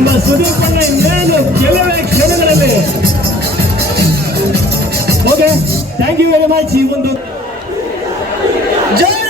ನಮ್ಮ ಸುದೀಪನ ಇನ್ನೇನು ಕೆಲವೇ ಕ್ಷಣಗಳಲ್ಲಿ okay thank you very much ಈ ಒಂದು ಜೋರಾದ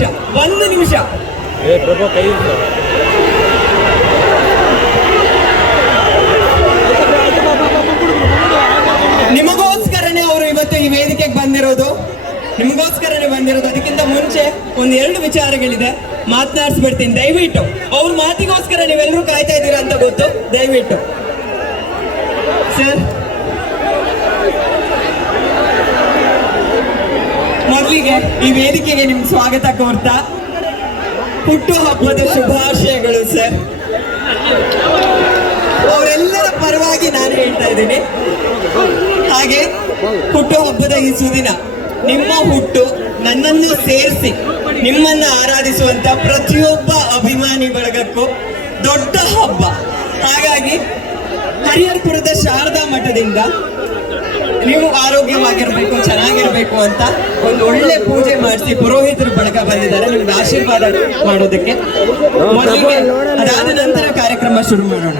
ನಿಮಿಷ ಒಂದು ನಿಮಿಷ. ಏ ಪ್ರಭು ಕೈ ನಿಮಗೋಸ್ಕರನೇ ಅವರು ಇವತ್ತು ಈ ವೇದಿಕೆಗೆ ಬಂದಿರೋದು. ನಿಮಗೋಸ್ಕರನೇ ಬಂದಿರೋದು. ಅದಕ್ಕಿಂತ ಮುಂಚೆ ಒಂದ್ ಎರಡು ವಿಚಾರಗಳಿದೆ. ಮಾತನಾಡಿಸ್ಬಿಡ್ತೀನಿ. ದಯವಿಟ್ಟು ಅವ್ರ ಮಾತಿಗೋಸ್ಕರ ನೀವೆಲ್ಲರೂ ಕಾಯ್ತಾ ಇದ್ದೀರಾ ಅಂತ ಗೊತ್ತು. ದಯವಿಟ್ಟು. ಸರ್ ಮೊದಲಿಗೆ ಈ ವೇದಿಕೆಗೆ ನಿಮ್ಗೆ ಸ್ವಾಗತ ಕೋರ್ತಾ. ಹುಟ್ಟು ಹಬ್ಬದ ಶುಭಾಶಯಗಳು, ಸರ್. ಅವರೆಲ್ಲರ ಪರವಾಗಿ ನಾನು ಹೇಳ್ತಾ ಇದ್ದೀನಿ. ಹಾಗೆ ಹುಟ್ಟು ಹಬ್ಬದ ಈ ಸುದಿನ ನಿಮ್ಮ ಹುಟ್ಟು ನನ್ನನ್ನು ಸೇರಿಸಿ ನಿಮ್ಮನ್ನ ಆರಾಧಿಸುವಂತ ಪ್ರತಿಯೊಬ್ಬ ಅಭಿಮಾನಿ ಬಳಗಕ್ಕೂ ದೊಡ್ಡ ಹಬ್ಬ. ಹಾಗಾಗಿ, ಹರಿಹರಪುರದ ಶಾರದಾ ಮಠದಿಂದ ನೀವು ಆರೋಗ್ಯವಾಗಿರ್ಬೇಕು. ಚೆನ್ನಾಗಿರ್ಬೇಕು ಅಂತ ಒಂದು ಒಳ್ಳೆ ಪೂಜೆ ಮಾಡಿಸಿ ಪುರೋಹಿತರು ಬಳಕ ಬಂದಿದ್ದಾರೆ. ನಿಮ್ಗೆ ಆಶೀರ್ವಾದ ಮಾಡೋದಕ್ಕೆ. ಅದಾದ ನಂತರ ಕಾರ್ಯಕ್ರಮ ಶುರು ಮಾಡೋಣ.